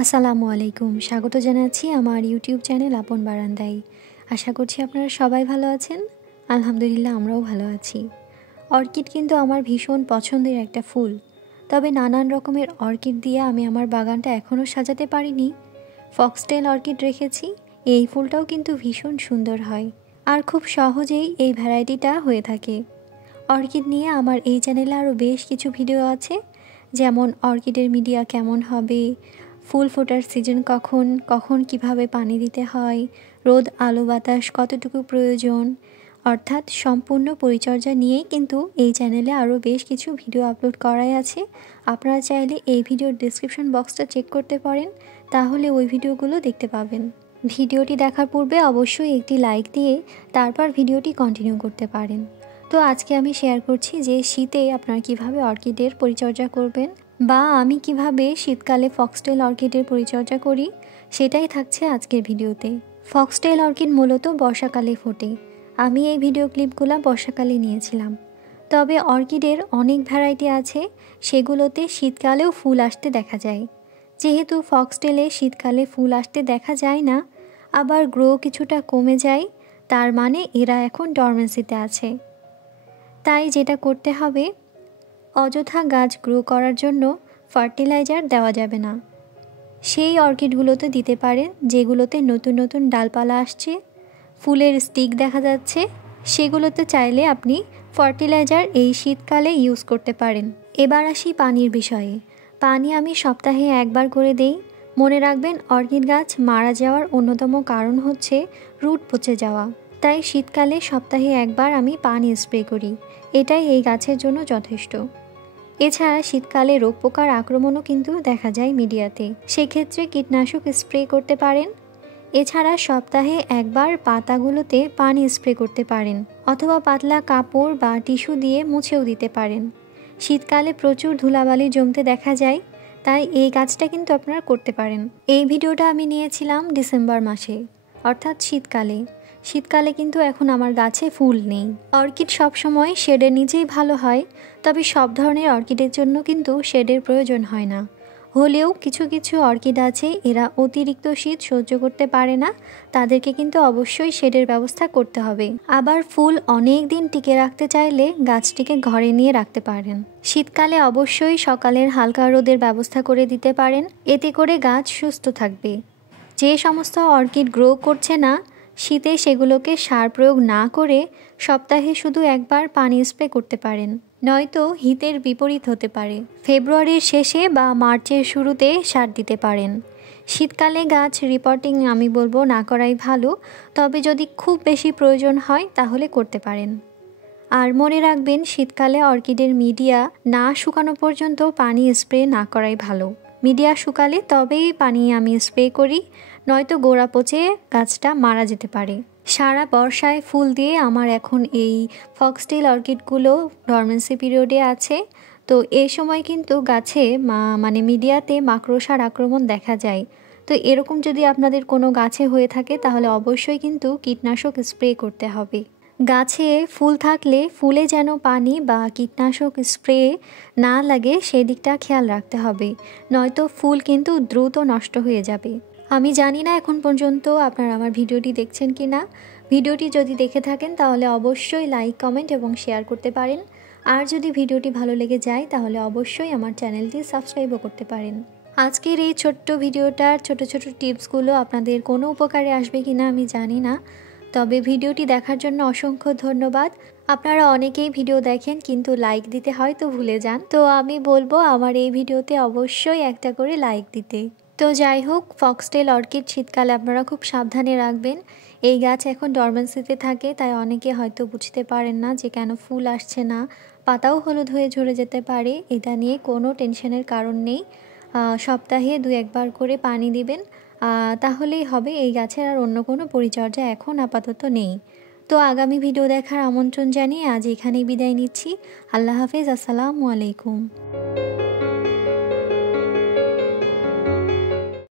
আসসালামু আলাইকুম। স্বাগত জানাচ্ছি আমার ইউটিউব চ্যানেল আপন বারান্দায়। আশা করছি আপনারা সবাই ভালো আছেন। আলহামদুলিল্লাহ আমরাও ভালো আছি। অর্কিড কিন্তু আমার ভীষণ পছন্দের একটা ফুল। তবে নানান রকমের অর্কিড দিয়ে আমি আমার বাগানটা এখনও সাজাতে পারিনি। ফক্সটেল অর্কিড রেখেছি। এই ফুলটাও কিন্তু ভীষণ সুন্দর হয় আর খুব সহজেই এই ভ্যারাইটিটা হয়ে থাকে। অর্কিড নিয়ে আমার এই চ্যানেলে আরও বেশ কিছু ভিডিও আছে, যেমন অর্কিডের মিডিয়া কেমন হবে, ফুল ফোটার সিজন কখন কখন কিভাবে পানি দিতে হয়, রোদ আলো বাতাস কতটুকু প্রয়োজন, অর্থাৎ সম্পূর্ণ পরিচর্যা নিয়েই কিন্তু এই চ্যানেলে আরও বেশ কিছু ভিডিও আপলোড করাই আছে। আপনারা চাইলে এই ভিডিওর ডেসক্রিপশন বক্সটা চেক করতে পারেন, তাহলে ওই ভিডিওগুলো দেখতে পাবেন। ভিডিওটি দেখার পূর্বে অবশ্যই একটি লাইক দিয়ে তারপর ভিডিওটি কন্টিনিউ করতে পারেন। তো আজকে আমি শেয়ার করছি যে শীতে আপনারা কিভাবে অর্কিডের পরিচর্যা করবেন বা আমি কিভাবে শীতকালে ফক্সটেল অর্কিডের পরিচর্যা করি, সেটাই থাকছে আজকের ভিডিওতে। ফক্সটেল অর্কিড মূলত বর্ষাকালে ফোটে। আমি এই ভিডিও ক্লিপগুলো বর্ষাকালে নিয়েছিলাম। তবে অর্কিডের অনেক ভ্যারাইটি আছে, সেগুলোতে শীতকালেও ফুল আসতে দেখা যায়। যেহেতু ফক্সটেলে শীতকালে ফুল আসতে দেখা যায় না, আবার গ্রো কিছুটা কমে যায়, তার মানে এরা এখন ডরমেন্সিতে আছে। তাই যেটা করতে হবে, অযথা গাছ গ্রো করার জন্য ফার্টিলাইজার দেওয়া যাবে না। সেই অর্কিডগুলোতে দিতে পারেন যেগুলোতে নতুন নতুন ডালপালা আসছে, ফুলের স্টিক দেখা যাচ্ছে, সেগুলোতে চাইলে আপনি ফার্টিলাইজার এই শীতকালে ইউজ করতে পারেন। এবার আসি পানির বিষয়ে। পানি আমি সপ্তাহে একবার করে দেই। মনে রাখবেন, অর্কিড গাছ মারা যাওয়ার অন্যতম কারণ হচ্ছে রুট পচে যাওয়া। তাই শীতকালে সপ্তাহে একবার আমি পানি স্প্রে করি, এটাই এই গাছের জন্য যথেষ্ট। এছাড়া শীতকালে রোগ পোকার আক্রমণও কিন্তু দেখা যায় মিডিয়াতে, সেক্ষেত্রে কীটনাশক স্প্রে করতে পারেন। এছাড়া সপ্তাহে একবার পাতাগুলোতে পানি স্প্রে করতে পারেন, অথবা পাতলা কাপড় বা টিস্যু দিয়ে মুছেও দিতে পারেন। শীতকালে প্রচুর ধুলাবালি জমতে দেখা যায়, তাই এই কাজটা কিন্তু আপনারা করতে পারেন। এই ভিডিওটা আমি নিয়েছিলাম ডিসেম্বর মাসে, অর্থাৎ শীতকালে। শীতকালে কিন্তু এখন আমার গাছে ফুল নেই। অর্কিড সবসময় শেডের নিচেই ভালো হয়, তবে সব ধরনের অর্কিডের জন্য কিন্তু শেডের প্রয়োজন হয় না। হলেও কিছু কিছু অর্কিড আছে, এরা অতিরিক্ত শীত সহ্য করতে পারে না, তাদেরকে কিন্তু অবশ্যই শেডের ব্যবস্থা করতে হবে। আবার ফুল অনেক দিন টিকে রাখতে চাইলে গাছটিকে ঘরে নিয়ে রাখতে পারেন। শীতকালে অবশ্যই সকালের হালকা রোদের ব্যবস্থা করে দিতে পারেন, এতে করে গাছ সুস্থ থাকবে। যে সমস্ত অর্কিড গ্রো করছে না, শীতে সেগুলোকে সার প্রয়োগ না করে সপ্তাহে শুধু একবার পানি স্প্রে করতে পারেন, নয়তো হিতের বিপরীত হতে পারে। ফেব্রুয়ারির শেষে বা মার্চের শুরুতে সার দিতে পারেন। শীতকালে গাছ রিপোর্টিং আমি বলবো না করাই ভালো, তবে যদি খুব বেশি প্রয়োজন হয় তাহলে করতে পারেন। আর মনে রাখবেন, শীতকালে অর্কিডের মিডিয়া না শুকানো পর্যন্ত পানি স্প্রে না করাই ভালো। মিডিয়া শুকালে তবেই পানি আমি স্প্রে করি, নয়তো গোড়া পচে গাছটা মারা যেতে পারে। সারা বর্ষায় ফুল দিয়ে আমার এখন এই ফক্সটেল অর্কিডগুলো ডরমেন্সি পিরিয়ডে আছে। তো এই সময় কিন্তু গাছে মিডিয়াতে মাকড়সার আক্রমণ দেখা যায়। তো এরকম যদি আপনাদের কোনো গাছে হয়ে থাকে তাহলে অবশ্যই কিন্তু কীটনাশক স্প্রে করতে হবে। গাছে ফুল থাকলে ফুলে যেন পানি বা কীটনাশক স্প্রে না লাগে সেদিকটা খেয়াল রাখতে হবে, নয়তো ফুল কিন্তু দ্রুত নষ্ট হয়ে যাবে। আমি জানি না এখন পর্যন্ত আপনারা আমার ভিডিওটি দেখছেন কি না। ভিডিওটি যদি দেখে থাকেন তাহলে অবশ্যই লাইক, কমেন্ট এবং শেয়ার করতে পারেন। আর যদি ভিডিওটি ভালো লেগে যায় তাহলে অবশ্যই আমার চ্যানেলটি সাবস্ক্রাইবও করতে পারেন। আজকের এই ছোট্ট ভিডিওটার ছোট ছোট টিপসগুলো আপনাদের কোনো উপকারে আসবে কি না আমি জানি না, তবে ভিডিওটি দেখার জন্য অসংখ্য ধন্যবাদ। আপনারা অনেকেই ভিডিও দেখেন কিন্তু লাইক দিতে হয়তো ভুলে যান, তো আমি বলবো আমার এই ভিডিওতে অবশ্যই একটা করে লাইক দিতে। তো যাই হোক, ফক্সটেল অর্কিড শীতকালে আপনারা খুব সাবধানে রাখবেন। এই গাছ এখন ডরমেন্সিতে থাকে, তাই অনেকে হয়তো বুঝতে পারেন না যে কেন ফুল আসছে না, পাতাও হলুদ হয়ে ঝরে যেতে পারে। এটা নিয়ে কোনো টেনশনের কারণ নেই। সপ্তাহে 2-1বার করে পানি দিবেন, তাহলেই হবে। এই গাছের আর অন্য কোনো পরিচর্যা এখন আপাতত নেই। তো আগামী ভিডিও দেখার আমন্ত্রণ জানিয়ে আজ এখানেই বিদায় নিচ্ছি। আল্লাহ হাফেজ, আসসালামু আলাইকুম।